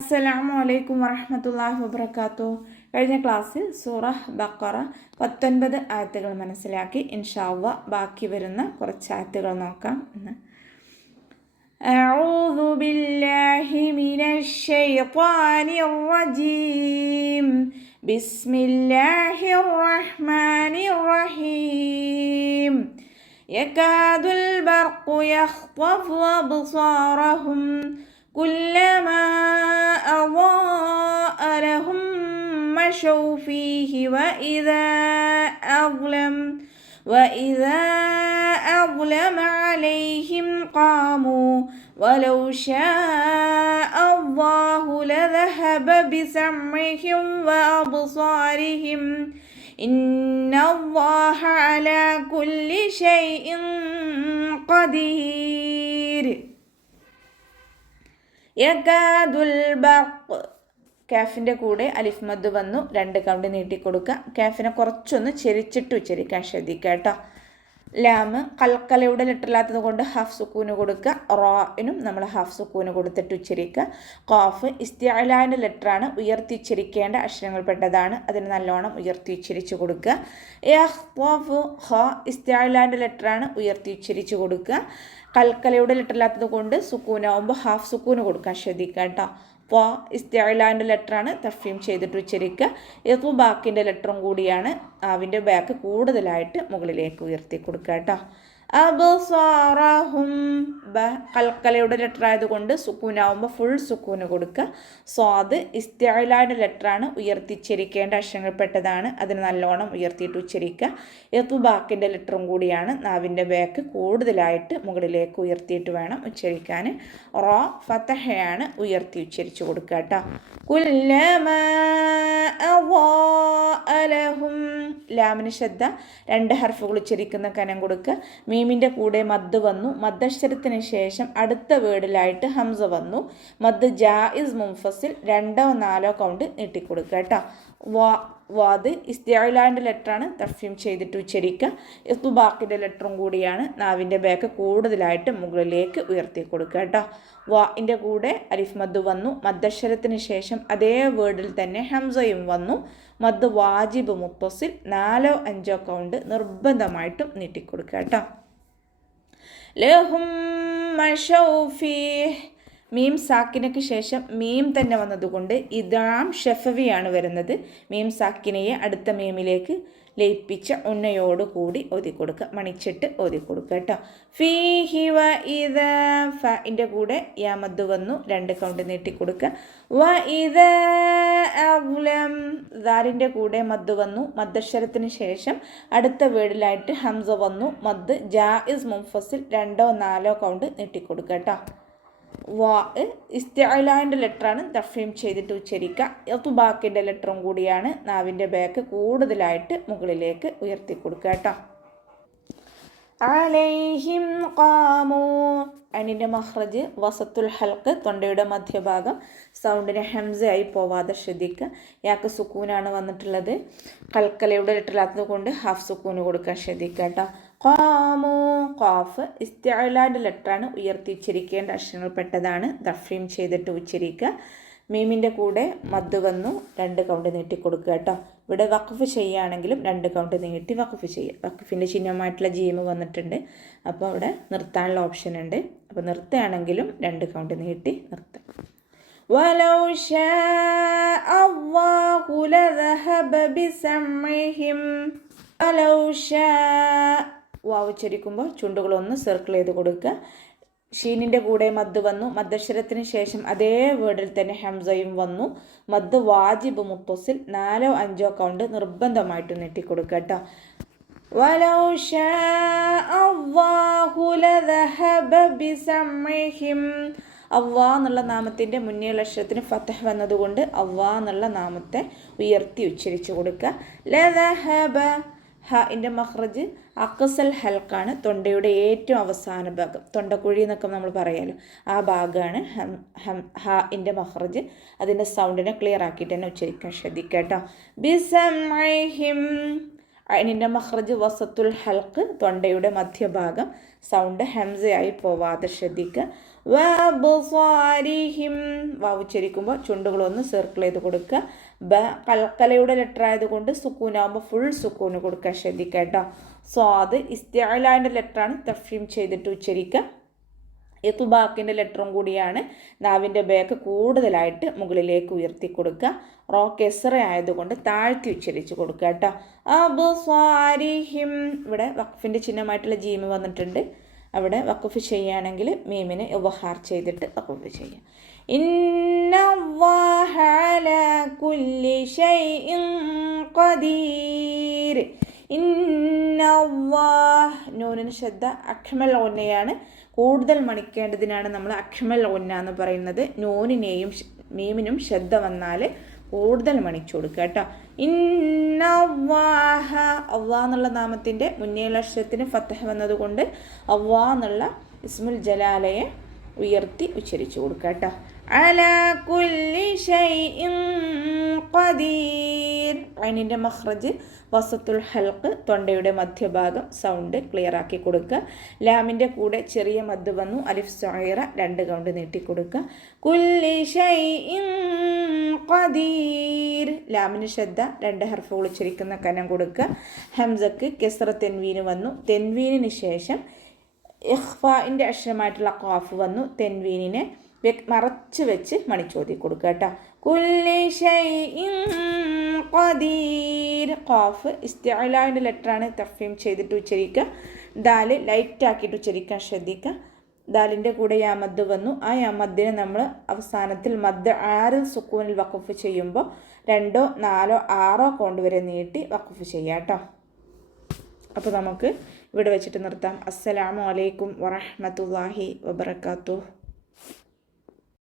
അസ്സലാമു അലൈക്കും വറഹ്മത്തുള്ളാഹി വബറകാതുഹു. കഴിഞ്ഞ ക്ലാസ്സിൽ സൂറ ബഖറ 19 ആയത്തുകൾ മനസ്സിലാക്കി. ഇൻഷാ അല്ലാഹ് ബാക്കി വരുന്ന കുറച്ച് ആയത്തുകൾ നോക്കാം. അഊദു ബില്ലാഹി മിനശ് ശൈത്വാനിർ റജീം. ബിസ്മില്ലാഹിർ റഹ്മാനിർ റഹീം. യകാദുൽ ബർഖു യഖ്തഫു അബ്സാറഹും كلما أضاء لهم مشوا فيه وإذا أظلم عليهم قاموا ولو شاء الله لذهب بسمعهم وأبصارهم إن الله على كل شيء قدير. യകാദുൽ ബർഖ്, കാഫിൻ്റെ കൂടെ അലിഫ് മദ് വന്നു, 2 കൗണ്ട് നീട്ടിക്കൊടുക്കുക. കാഫിനെ കുറച്ചൊന്ന് ചെരിച്ചിട്ട് ഉച്ചരിക്കാൻ ശ്രദ്ധിക്കുക കേട്ടോ. ലാമ് കൽക്കലയുടെ ലെറ്ററില്ലാത്തത് കൊണ്ട് ഹാഫ് സുക്കൂന് കൊടുക്കുക. റായിനും നമ്മൾ ഹാഫ് സുക്കൂന് കൊടുത്തിട്ട് ഉച്ചരിക്കുക. ഖാഫ് ഇസ്തിഅലാൻ്റെ ലെറ്ററാണ്, ഉയർത്തി ഉച്ചരിക്കേണ്ട അക്ഷരങ്ങൾപ്പെട്ടതാണ്, അതിന് നല്ലോണം ഉയർത്തി ഉച്ചരിച്ച് കൊടുക്കുക. യഖ്തഫു ഹ ഇസ്തിഅലാൻ്റെ ലെറ്ററാണ്, ഉയർത്തി ഉച്ചരിച്ച് കൊടുക്കുക. കൽക്കലയുടെ ലെറ്ററില്ലാത്തത് കൊണ്ട് സുക്കൂനാവുമ്പോൾ ഹാഫ് സുക്കൂന് കൊടുക്കാൻ ശ്രദ്ധിക്കുക കേട്ടോ. ത്വ ഇസ്തിഅലാൻ്റെ ലെറ്ററാണ്, തഫീം ചെയ്തിട്ട് ഉച്ചരിക്കുക. യതു ബാക്കിൻ്റെ ലെറ്ററും കൂടിയാണ്, ആവിൻ്റെ ബാക്ക് കൂടുതലായിട്ട് മുകളിലേക്ക് ഉയർത്തി കൊടുക്കുക കേട്ടോ. അബ്സാറഹും ബ കൽക്കലയുടെ ലെറ്റർ ആയതുകൊണ്ട് സുക്കൂനാവുമ്പോൾ ഫുൾ സുക്കൂന് കൊടുക്കുക. സ്വാദ് ഇസ്തിഅലാൻ്റെ ലെറ്ററാണ്, ഉയർത്തിച്ചരിക്കേണ്ട അക്ഷരങ്ങൾപ്പെട്ടതാണ്, അതിന് നല്ലോണം ഉയർത്തിയിട്ട് ഉച്ചരിക്കുക. യതു ബാക്കിൻ്റെ ലെറ്ററും കൂടിയാണ്, നാവിൻ്റെ ബാക്ക് കൂടുതലായിട്ട് മുകളിലേക്ക് ഉയർത്തിയിട്ട് വേണം ഉച്ചരിക്കാൻ. റോ ഫതഹയാണ്, ഉയർത്തി ഉച്ചരിച്ചു കൊടുക്കുക കേട്ടോ. കുല്ലമാ അളാഅ ലഹും, ലാമിന് ശ്രദ്ധ, 2 ഹർഫുകൾ ഉച്ചരിക്കുന്ന കനം കൊടുക്കുക. മീമിൻ്റെ കൂടെ മദ് വന്നു, മദ്ദക്ഷരത്തിന് ശേഷം അടുത്ത വേർഡിലായിട്ട് ഹംസ വന്നു. മദ് ജായിസ് മുൻഫസിൽ 2ഓ 4ഓ കൗണ്ട് നീട്ടിക്കൊടുക്കുക കേട്ടോ. വാദ് ഇസ്തിഅലാൻ്റെ ലെറ്ററാണ്, തഫീം ചെയ്തിട്ട് ഉച്ചരിക്കുക. ഇത്തുബാക്കിൻ്റെ ലെറ്ററും കൂടിയാണ്, നാവിൻ്റെ ബാക്ക് കൂടുതലായിട്ട് മുകളിലേക്ക് ഉയർത്തി കൊടുക്കുക കേട്ടോ. വാഇൻ്റെ കൂടെ അലിഫ് മദ് വന്നു, മദ്ദക്ഷരത്തിന് ശേഷം അതേ വേർഡിൽ തന്നെ ഹംസയും വന്നു. മദ് വാജിബ് മുത്തസിൽ 4ഓ 5ഓ കൗണ്ട് നിർബന്ധമായിട്ടും നീട്ടിക്കൊടുക്കുക കേട്ടോ. ലഹും മശൗ ഫീഹ്, മീം സാക്കിനയ്ക്ക് ശേഷം മീം തന്നെ വന്നതുകൊണ്ട് ഇദാം ഷഫവിയാണ് വരുന്നത്. മീം സാക്കിനയെ അടുത്ത മീമിലേക്ക് ലയിപ്പിച്ച ഉന്നയോട് കൂടി ഓതി കൊടുക്കുക, മണിച്ചിട്ട് ഓതി കൊടുക്കുക കേട്ടോ. ഫീഹി വ ഇദ, ഫഇൻ്റെ കൂടെ യാ മദ് വന്നു, 2 കൗണ്ട് നീട്ടിക്കൊടുക്കുക. വ ഇദ അളം, ദാലിൻ്റെ കൂടെ മദ് വന്നു, മദ്ദക്ഷരത്തിന് ശേഷം അടുത്ത വേർഡിലായിട്ട് ഹംസ വന്നു. മദ് ജായിസ് മുൻഫസിൽ 2ഓ 4ഓ കൗണ്ട് നീട്ടിക്കൊടുക്കുക കേട്ടോ. വാ ഇസ്തിഅലാൻ്റെ ലെറ്ററാണ്, തഫീം ചെയ്തിട്ട് ഉച്ചരിക്കുക. യതുബാക്കിൻ്റെ ലെറ്ററും കൂടിയാണ്, നാവിൻ്റെ ബാക്ക് കൂടുതലായിട്ട് മുകളിലേക്ക് ഉയർത്തി കൊടുക്കുക കേട്ടോ. അലൈഹിം ഖാമൂ, അതിൻ്റെ മഖ്റജ് വസത്തുൽ ഹൽക്ക്, തൊണ്ടയുടെ മധ്യഭാഗം, സൗണ്ടിന് ഹംസയായി പോവാതെ ശ്രദ്ധിക്കുക. യാക്ക് സുക്കൂനാണ് വന്നിട്ടുള്ളത്, കൽക്കലയുടെ ലെറ്ററില്ലാത്തത് കൊണ്ട് ഹാഫ് സുക്കൂന് കൊടുക്കാൻ ശ്രദ്ധിക്കുക കേട്ടോ. ഖാമു, ഖാഫ് ഇസ്തിഅലാൻ്റെ ലെറ്ററാണ്, ഉയർത്തി ഉച്ചരിക്കേണ്ട അക്ഷരങ്ങൾപ്പെട്ടതാണ്, തഫീം ചെയ്തിട്ട് ഉച്ചരിക്കുക. മീമിൻ്റെ കൂടെ മദ് വന്നു, 2 കൗണ്ട് നീട്ടിക്കൊടുക്കുക കേട്ടോ. ഇവിടെ വഖഫ് ചെയ്യുകയാണെങ്കിലും 2 കൗണ്ട് നീട്ടി വഖഫ് ചെയ്യുക. വഖഫിൻ്റെ ചിഹ്നമായിട്ടുള്ള ജീമ് വന്നിട്ടുണ്ട്, അപ്പോൾ അവിടെ നിർത്താനുള്ള ഓപ്ഷൻ ഉണ്ട്. അപ്പോൾ നിർത്തുകയാണെങ്കിലും 2 കൗണ്ട് നീട്ടി നിർത്താം. വലൗ ശാഅ അല്ലാഹു ലദഹബ ബിസംഇഹിം, വലൗ ശാഅ, വാവ് ഉച്ചരിക്കുമ്പോൾ ചുണ്ടുകളൊന്ന് സർക്കിൾ ചെയ്ത് കൊടുക്കുക. ഷീനിൻ്റെ കൂടെ മദ് വന്നു, മദ്ദക്ഷരത്തിന് ശേഷം അതേ വേർഡിൽ തന്നെ ഹംസയും വന്നു. മദ് വാജിബ് മുത്തസിൽ 4ഓ 5ഓ കൗണ്ട് നിർബന്ധമായിട്ട് നീട്ടിക്കൊടുക്കുക കേട്ടോ. വലൗ ശാഅ അല്ലാഹു ലദഹബ ബിസംഇഹിം, അവ്വാ എന്നുള്ള നാമത്തിൻ്റെ മുന്നേയുള്ള അക്ഷരത്തിന് ഫതഹ് വന്നതുകൊണ്ട് അവ്വാ എന്നുള്ള നാമത്തെ ഉയർത്തി ഉച്ചരിച്ചു കൊടുക്കുക. ലദഹബ, ഹാഇൻ്റെ മഖ്റജ് അക്സൽ ഹൽക്കാണ്, തൊണ്ടയുടെ ഏറ്റവും അവസാന ഭാഗം, തൊണ്ടക്കുഴി എന്നൊക്കെ നമ്മൾ പറയാമല്ലോ, ആ ഭാഗമാണ് ഹാഇൻ്റെ മഖ്റജ്. അതിൻ്റെ സൗണ്ടിനെ ക്ലിയർ ആക്കിയിട്ട് തന്നെ ഉച്ചരിക്കാൻ ശ്രദ്ധിക്കുക കേട്ടോ. ബിസംഇഹിം, അതിൻ്റെ മഖ്റജ് വസത്തുൽ ഹൽക്ക്, തൊണ്ടയുടെ മധ്യഭാഗം, സൗണ്ട് ഹംസയായി പോവാതെ ശ്രദ്ധിക്കുക. വഅബ്സാരിഹിം വാവ് ഉച്ചരിക്കുമ്പോൾ ചുണ്ടുകളൊന്ന് സർക്കിൾ ചെയ്ത് കൊടുക്കുക. കൽക്കലയുടെ ലെറ്റർ ആയതുകൊണ്ട് സുക്കൂനാകുമ്പോൾ ഫുൾ സുക്കൂന് കൊടുക്കുക, ശ്രദ്ധിക്കുക കേട്ടോ. സ്വാദ് ഇസ്തിഅലാൻ്റെ ലെറ്ററാണ്, തഫ്ഹീം ചെയ്തിട്ട് ഉച്ചരിക്കുക. ഇത്ബാക്കിൻ്റെ ലെറ്ററും കൂടിയാണ്, നാവിൻ്റെ ബാക്ക് കൂടുതലായിട്ട് മുകളിലേക്ക് ഉയർത്തി കൊടുക്കുക. റോ കെസ്റ ആയതുകൊണ്ട് താഴ്ത്തി ഉച്ചരിച്ച് കൊടുക്കുക കേട്ടോ. അബ്സാരിഹിം ഇവിടെ വഖഫിൻ്റെ ചിഹ്നമായിട്ടുള്ള ജീമ് വന്നിട്ടുണ്ട്, അവിടെ വഖഫ് ചെയ്യുകയാണെങ്കിൽ മീമിനെ ഇദ്ഹാർ ചെയ്തിട്ട് വഖഫ് ചെയ്യാം. ഇന്നല്ലാഹ അലാ കുല്ലി ഷൈഇൻ ഖദീർ. ഇന്നല്ലാഹ് നൂനിന് ശബ്ദ അഖ്മൽ ഒന്നയാണ്, കൂടുതൽ മണിക്കേണ്ടതിനാണ് നമ്മൾ അഖ്മൽ ഒന്ന എന്ന് പറയുന്നത്. നൂനിനെയും മീമിനും ശബ്ദ വന്നാൽ കൂടുതൽ മണിച്ചു കൊടുക്കുക കേട്ടോ. ഇന്നല്ലാഹ അള്ളാഹ് എന്നുള്ള നാമത്തിൻ്റെ മുന്നേയുള്ള അക്ഷരത്തിന് ഫത്തഹ വന്നതുകൊണ്ട് അള്ളാഹ് എന്നുള്ള ഇസ്മുൽ ജലാലയെ ഉയർത്തി ഉച്ചരിച്ചു കൊടുക്കുക കേട്ടോ. അലാ കുല്ലി ഷൈഇൻ ഖദീർ. ഐനിൻ്റെ മഖ്റജ് വസത്തുൽ ഹൽഖ്, തൊണ്ടയുടെ മധ്യഭാഗം, സൗണ്ട് ക്ലിയർ ആക്കി കൊടുക്കുക. ലാമിൻ്റെ കൂടെ ചെറിയ മദ് വന്നു, അലിഫ് സഗീറ 2 കൗണ്ട് നീട്ടി കൊടുക്കുക. കുല്ലി ഷൈഇൻ ഖദീർ. ലാമിന് ശബ്ദ 2 ഹർഫുകൾ ഉച്ചരിക്കുന്ന കനം കൊടുക്കുക. ഹംസക്ക് കെസ്റ തെൻവീന് വന്നു, തെൻവീനിന് ശേഷം ഇഖ്ഫാഇൻ്റെ അക്ഷരമായിട്ടുള്ള ഖാഫ് വന്നു, തെൻവീനിനെ മറച്ച് വെച്ച് മണിച്ചോതി കൊടുക്കുക കേട്ടോ. കുല്ലി ഷൈഇൻ ഖദീർ. ഖാഫ് ഇസ്തിഅലാൻ്റെ ലെറ്ററാണ്, തഫ്ഹീം ചെയ്തിട്ട് ഉച്ചരിക്കുക. ദാല് ലൈറ്റ് ആക്കിയിട്ട് ഉച്ചരിക്കാൻ ശ്രദ്ധിക്കുക. ദാലിൻ്റെ കൂടെ യാ മദ് വന്നു, ആ യാ മദ്ദിനെ നമ്മൾ അവസാനത്തിൽ മദ് ആറിൽ സുക്കൂനിൽ വഖഫ് ചെയ്യുമ്പോൾ 2, 4, 6 കൗണ്ട് വരെ നീട്ടി വഖഫ് ചെയ്യാം കേട്ടോ. അപ്പോൾ നമുക്ക് ഇവിടെ വെച്ചിട്ട് നിർത്താം. അസ്സലാമു അലൈക്കും വറഹ്മത്തുള്ളാഹി വബറകാതുഹു.